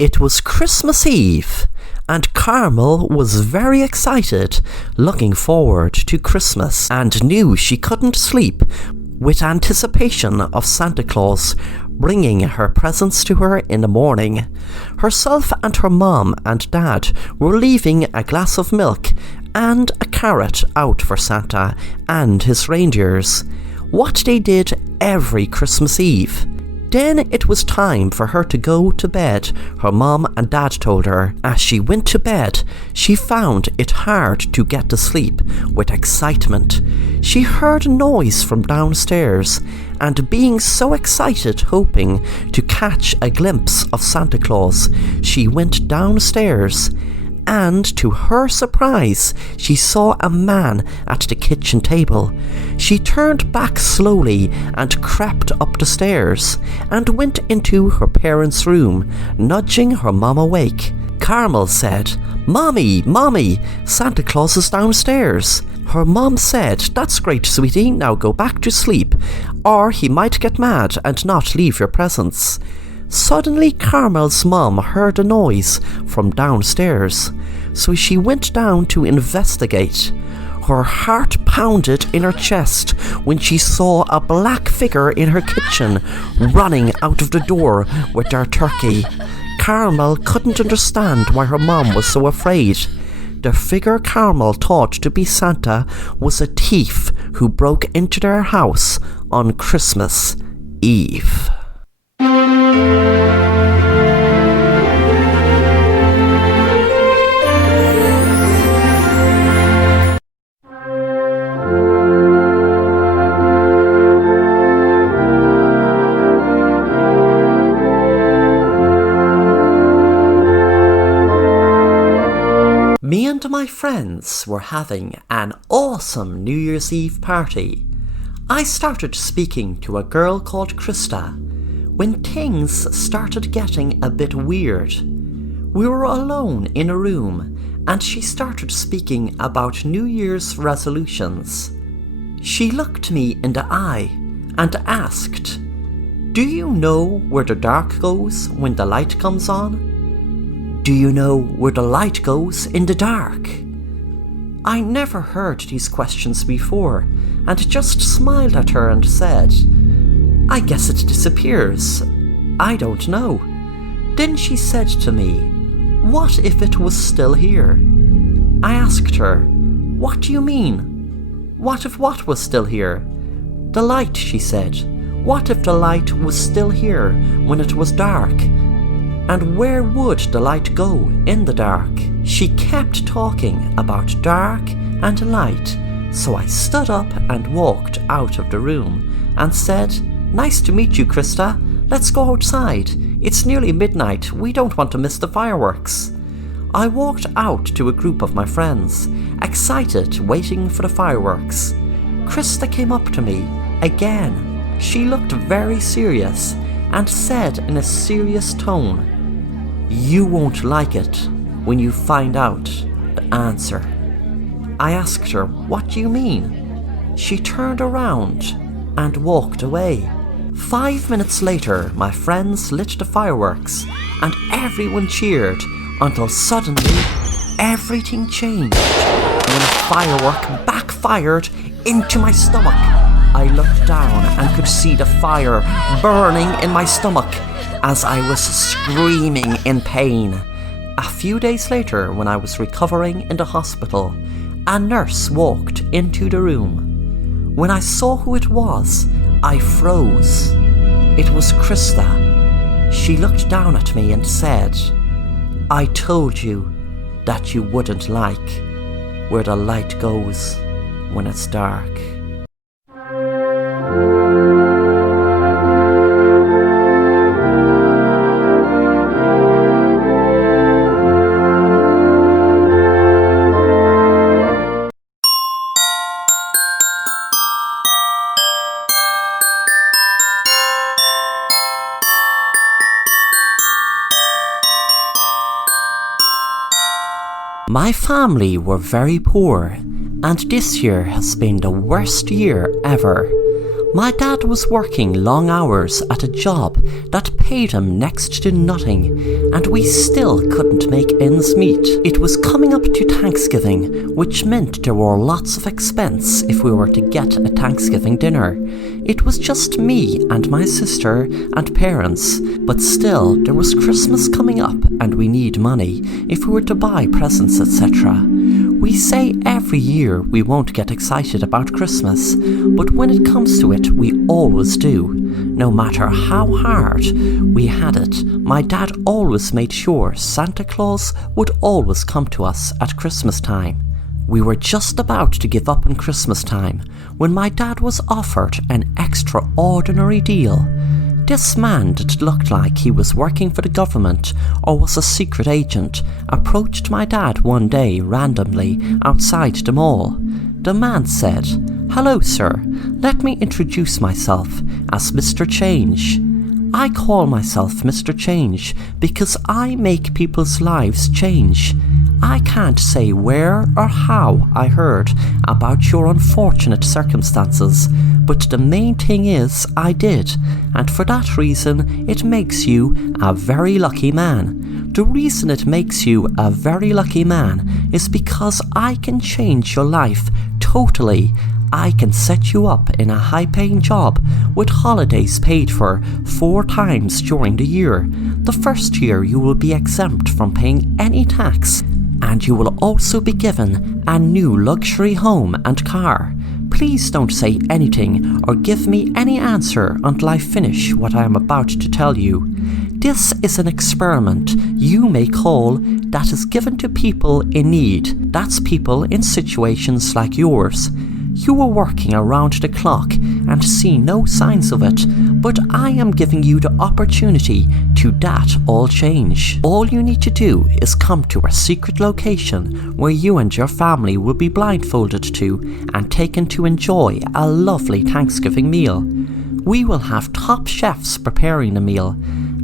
It was Christmas Eve, and Carmel was very excited, looking forward to Christmas, and knew she couldn't sleep with anticipation of Santa Claus bringing her presents to her in the morning. Herself and her mom and dad were leaving a glass of milk and a carrot out for Santa and his reindeers, what they did every Christmas Eve. Then it was time for her to go to bed, her mom and dad told her. As she went to bed, she found it hard to get to sleep with excitement. She heard a noise from downstairs, and being so excited, hoping to catch a glimpse of Santa Claus, she went downstairs. And to her surprise, she saw a man at the kitchen table. She turned back slowly and crept up the stairs and went into her parents' room, nudging her mom awake. Carmel said, "Mommy, Mommy, Santa Claus is downstairs." Her mom said, "That's great, sweetie, now go back to sleep, or he might get mad and not leave your presents." Suddenly Carmel's mom heard a noise from downstairs, so she went down to investigate. Her heart pounded in her chest when she saw a black figure in her kitchen running out of the door with their turkey. Carmel couldn't understand why her mom was so afraid. The figure Carmel thought to be Santa was a thief who broke into their house on Christmas Eve. Me and my friends were having an awesome New Year's Eve party. I started speaking to a girl called Krista when things started getting a bit weird. We were alone in a room and she started speaking about New Year's resolutions. She looked me in the eye and asked, "Do you know where the dark goes when the light comes on? Do you know where the light goes in the dark?" I never heard these questions before and just smiled at her and said, "I guess it disappears. I don't know." Then she said to me, "What if it was still here?" I asked her, "What do you mean? What if what was still here?" "The light," she said. "What if the light was still here when it was dark? And where would the light go in the dark?" She kept talking about dark and light, so I stood up and walked out of the room and said, "Nice to meet you, Krista. Let's go outside. It's nearly midnight. We don't want to miss the fireworks." I walked out to a group of my friends, excited, waiting for the fireworks. Krista came up to me again. She looked very serious and said in a serious tone, "You won't like it when you find out the answer." I asked her, "What do you mean?" She turned around and walked away. 5 minutes later, my friends lit the fireworks and everyone cheered until suddenly everything changed when a firework backfired into my stomach. I looked down and could see the fire burning in my stomach as I was screaming in pain. A few days later, when I was recovering in the hospital, a nurse walked into the room. When I saw who it was, I froze. It was Krista. She looked down at me and said, "I told you that you wouldn't like where the light goes when it's dark." My family were very poor, and this year has been the worst year ever. My dad was working long hours at a job that paid him next to nothing, and we still couldn't make ends meet. It was coming up to Thanksgiving, which meant there were lots of expense if we were to get a Thanksgiving dinner. It was just me and my sister and parents, but still there was Christmas coming up and we need money if we were to buy presents, etc. We say every year we won't get excited about Christmas, but when it comes to it, we always do. No matter how hard we had it, my dad always made sure Santa Claus would always come to us at Christmas time. We were just about to give up on Christmas time when my dad was offered an extraordinary deal. This man that looked like he was working for the government or was a secret agent approached my dad one day randomly outside the mall. The man said, "Hello sir, let me introduce myself as Mr. Change. I call myself Mr. Change because I make people's lives change. I can't say where or how I heard about your unfortunate circumstances, but the main thing is I did, and for that reason it makes you a very lucky man. The reason it makes you a very lucky man is because I can change your life totally. I can set you up in a high-paying job with holidays paid for 4 times during the year. The first year you will be exempt from paying any tax, and you will also be given a new luxury home and car. Please don't say anything or give me any answer until I finish what I am about to tell you. This is an experiment you may call that is given to people in need. That's people in situations like yours. You are working around the clock and see no signs of it, but I am giving you the opportunity to that all change. All you need to do is come to a secret location where you and your family will be blindfolded to and taken to enjoy a lovely Thanksgiving meal. We will have top chefs preparing the meal.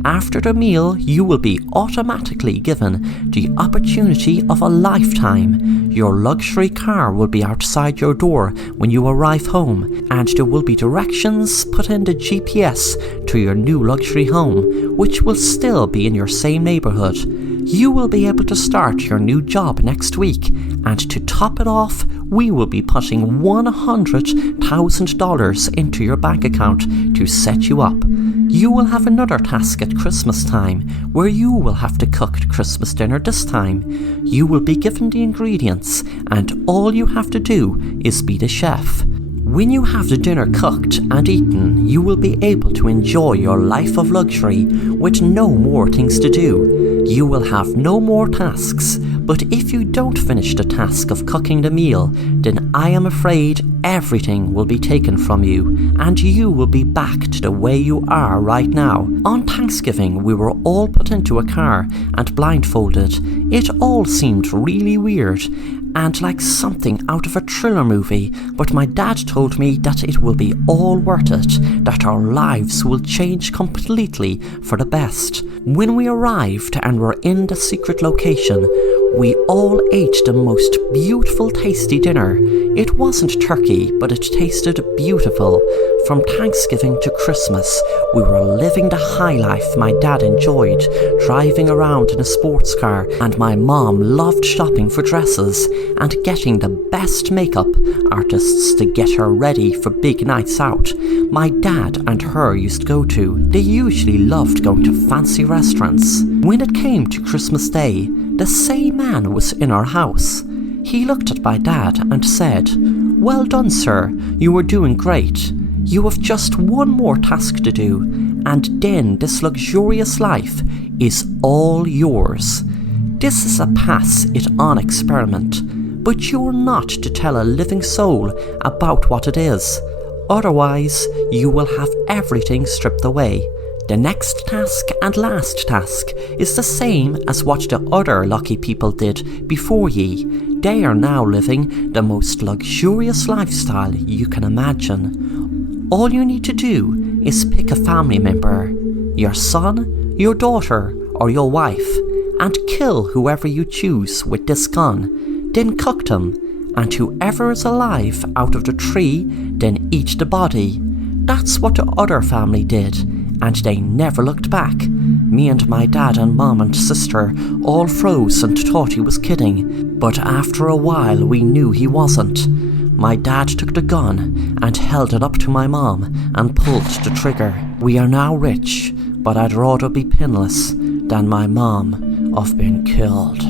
After the meal, you will be automatically given the opportunity of a lifetime. Your luxury car will be outside your door when you arrive home, and there will be directions put in the GPS to your new luxury home, which will still be in your same neighbourhood. You will be able to start your new job next week, and to top it off, we will be putting $100,000 into your bank account to set you up. You will have another task at Christmas time, where you will have to cook the Christmas dinner this time. You will be given the ingredients, and all you have to do is be the chef. When you have the dinner cooked and eaten, you will be able to enjoy your life of luxury with no more things to do. You will have no more tasks, but if you don't finish the task of cooking the meal, then I am afraid everything will be taken from you, and you will be back to the way you are right now. On Thanksgiving, we were all put into a car and blindfolded. It all seemed really weird and like something out of a thriller movie, but my dad told me that it will be all worth it, that our lives will change completely for the best. When we arrived and were in the secret location, we all ate the most beautiful tasty dinner. It wasn't turkey, but it tasted beautiful. From Thanksgiving to Christmas, we were living the high life my dad enjoyed, driving around in a sports car, and my mom loved shopping for dresses and getting the best makeup artists to get her ready for big nights out my dad and her used to go to. They usually loved going to fancy restaurants. When it came to Christmas Day, the same man was in our house. He looked at my dad and said, "Well done, sir, you are doing great. You have just one more task to do, and then this luxurious life is all yours. This is a pass-it-on experiment, but you're not to tell a living soul about what it is. Otherwise, you will have everything stripped away. The next task and last task is the same as what the other lucky people did before ye. They are now living the most luxurious lifestyle you can imagine. All you need to do is pick a family member, your son, your daughter, or your wife, and kill whoever you choose with this gun, then cook them, and whoever is alive out of the tree, then eat the body. That's what the other family did, and they never looked back. Me and my dad and mom and sister all froze and thought he was kidding, but after a while we knew he wasn't. My dad took the gun and held it up to my mom and pulled the trigger. We are now rich, but I'd rather be pinless than my mom of being killed.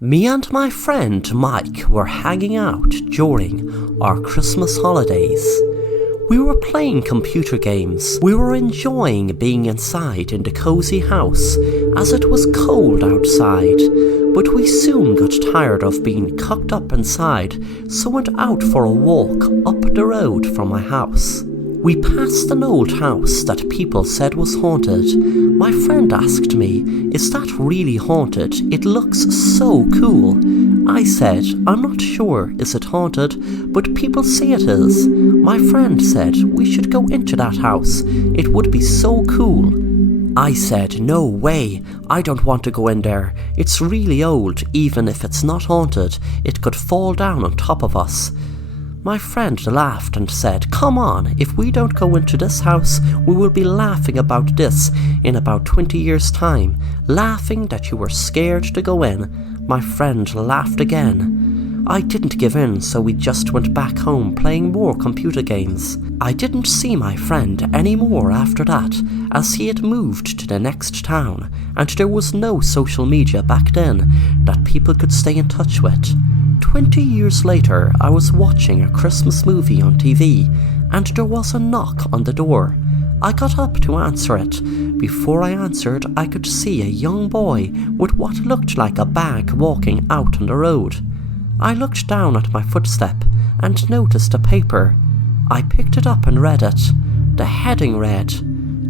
Me and my friend Mike were hanging out during our Christmas holidays. We were playing computer games. We were enjoying being inside in the cozy house as it was cold outside, but we soon got tired of being cooped up inside, so went out for a walk up the road from my house. We passed an old house that people said was haunted. My friend asked me, "Is that really haunted? It looks so cool." I said, "I'm not sure is it haunted, but people say it is." My friend said, "We should go into that house. It would be so cool." I said, "No way, I don't want to go in there. It's really old. Even if it's not haunted, it could fall down on top of us." My friend laughed and said, "Come on, if we don't go into this house, we will be laughing about this in about 20 years' time, laughing that you were scared to go in." My friend laughed again. I didn't give in, so we just went back home playing more computer games. I didn't see my friend anymore after that, as he had moved to the next town, and there was no social media back then that people could stay in touch with. 20 years later, I was watching a Christmas movie on TV, and there was a knock on the door. I got up to answer it. Before I answered, I could see a young boy with what looked like a bag walking out on the road. I looked down at my footstep and noticed a paper. I picked it up and read it. The heading read,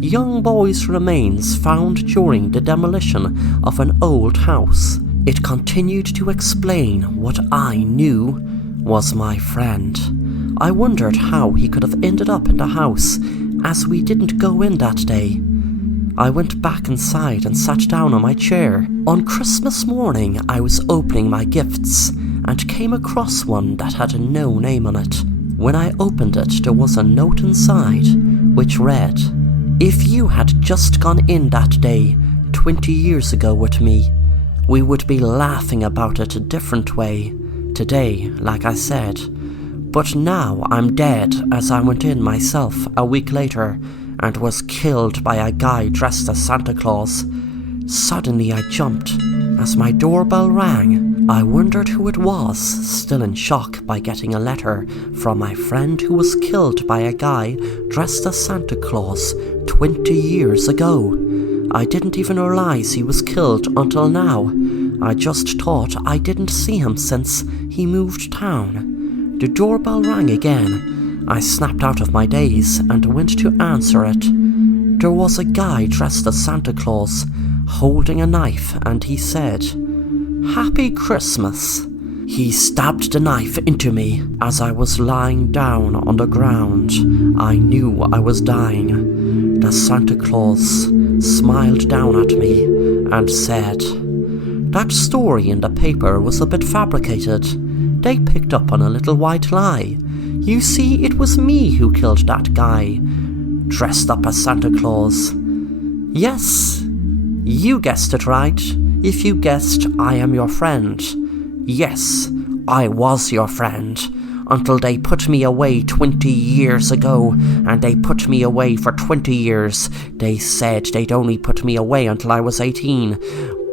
"Young boy's remains found during the demolition of an old house." It continued to explain what I knew was my friend. I wondered how he could have ended up in the house, as we didn't go in that day. I went back inside and sat down on my chair. On Christmas morning, I was opening my gifts and came across one that had no name on it. When I opened it, there was a note inside, which read, "If you had just gone in that day, 20 years ago with me, we would be laughing about it a different way. Today, like I said. But now I'm dead, as I went in myself a week later and was killed by a guy dressed as Santa Claus." Suddenly I jumped as my doorbell rang. I wondered who it was, still in shock by getting a letter from my friend who was killed by a guy dressed as Santa Claus 20 years ago. I didn't even realize he was killed until now. I just thought I didn't see him since he moved town. The doorbell rang again. I snapped out of my daze and went to answer it. There was a guy dressed as Santa Claus, holding a knife, and he said, "Happy Christmas." He stabbed the knife into me as I was lying down on the ground. I knew I was dying. The Santa Claus smiled down at me and said, "That story in the paper was a bit fabricated. They picked up on a little white lie. You see, it was me who killed that guy, dressed up as Santa Claus." Yes, you guessed it right. If you guessed I am your friend. Yes, I was your friend, until they put me away 20 years ago, and they put me away for 20 years. They said they'd only put me away until I was 18,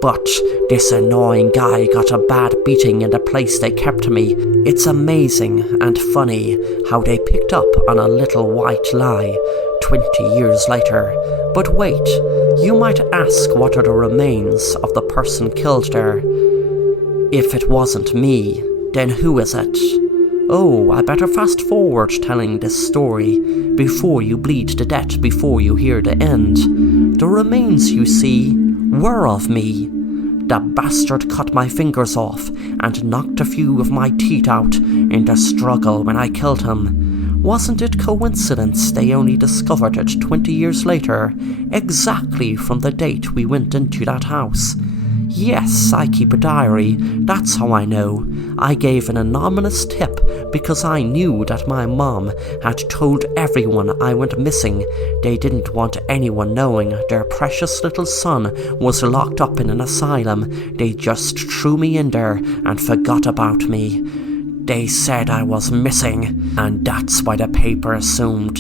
but this annoying guy got a bad beating in the place they kept me. It's amazing and funny how they picked up on a little white lie 20 years later. But wait, you might ask, what are the remains of the person killed there? If it wasn't me, then who is it? Oh, I better fast forward telling this story before you bleed to death, before you hear the end. The remains, you see, were of me. The bastard cut my fingers off and knocked a few of my teeth out in the struggle when I killed him. Wasn't it coincidence they only discovered it 20 years later, exactly from the date we went into that house? Yes, I keep a diary, that's how I know. I gave an anonymous tip because I knew that my mom had told everyone I went missing. They didn't want anyone knowing their precious little son was locked up in an asylum. They just threw me in there and forgot about me. They said I was missing, and that's why the paper assumed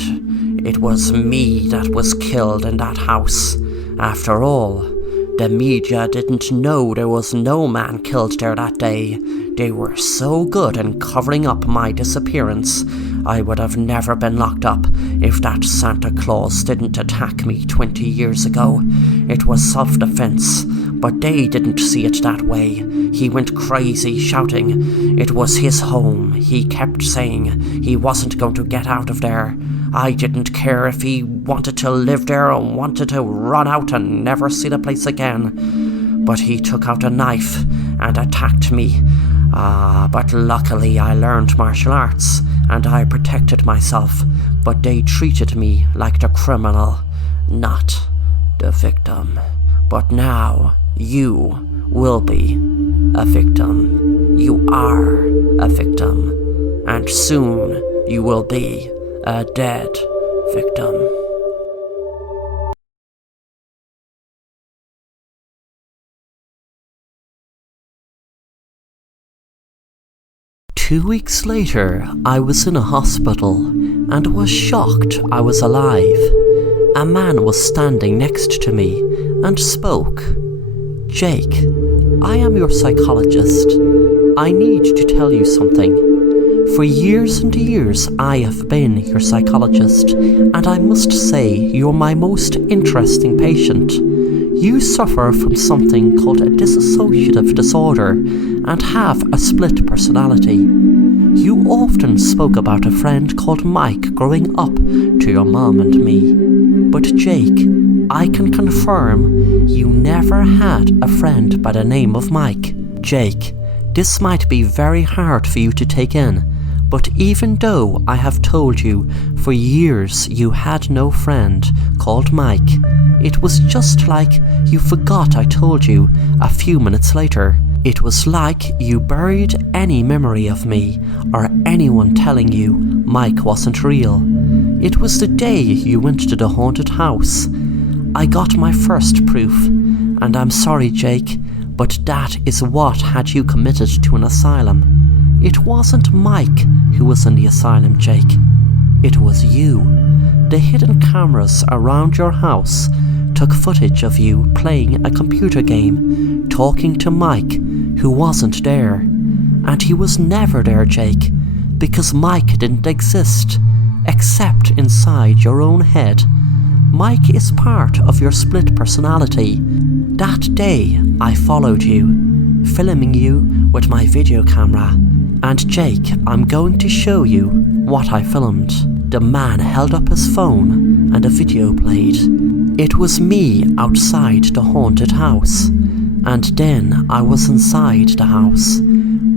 it was me that was killed in that house. After all, the media didn't know there was no man killed there that day. They were so good in covering up my disappearance. I would have never been locked up if that Santa Claus didn't attack me 20 years ago. It was self-defense, but they didn't see it that way. He went crazy shouting it was his home. He kept saying he wasn't going to get out of there. I didn't care if he wanted to live there or wanted to run out and never see the place again. But he took out a knife and attacked me. But luckily I learned martial arts and I protected myself. But they treated me like the criminal, not the victim. But now you will be a victim. You are a victim. And soon you will be a dead victim. Two weeks later, I was in a hospital and was shocked I was alive. A man was standing next to me and spoke. "Jake, I am your psychologist. I need to tell you something. For years and years I have been your psychologist, and I must say you're my most interesting patient. You suffer from something called a dissociative disorder and have a split personality. You often spoke about a friend called Mike growing up to your mom and me. But Jake, I can confirm you never had a friend by the name of Mike. Jake, this might be very hard for you to take in, but even though I have told you for years you had no friend called Mike, it was just like you forgot I told you a few minutes later. It was like you buried any memory of me or anyone telling you Mike wasn't real. It was the day you went to the haunted house. I got my first proof, and I'm sorry, Jake, but that is what had you committed to an asylum. It wasn't Mike who was in the asylum, Jake. It was you. The hidden cameras around your house took footage of you playing a computer game, talking to Mike, who wasn't there. And he was never there, Jake, because Mike didn't exist, except inside your own head. Mike is part of your split personality. That day, I followed you, filming you with my video camera. And Jake, I'm going to show you what I filmed. The man held up his phone and a video played. It was me outside the haunted house. And then I was inside the house,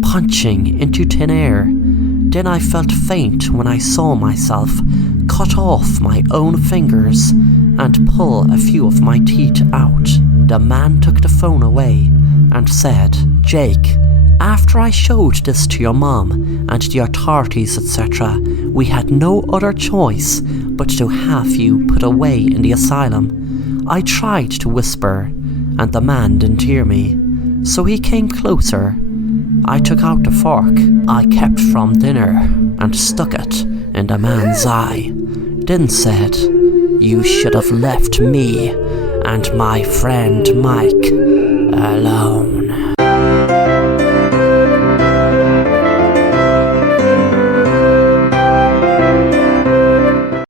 punching into thin air. Then I felt faint when I saw myself cut off my own fingers and pull a few of my teeth out. The man took the phone away and said, "Jake, after I showed this to your mom and the authorities, etc., we had no other choice but to have you put away in the asylum." I tried to whisper, and the man didn't hear me, so he came closer. I took out the fork I kept from dinner and stuck it in the man's eye, then said, "You should have left me and my friend Mike alone."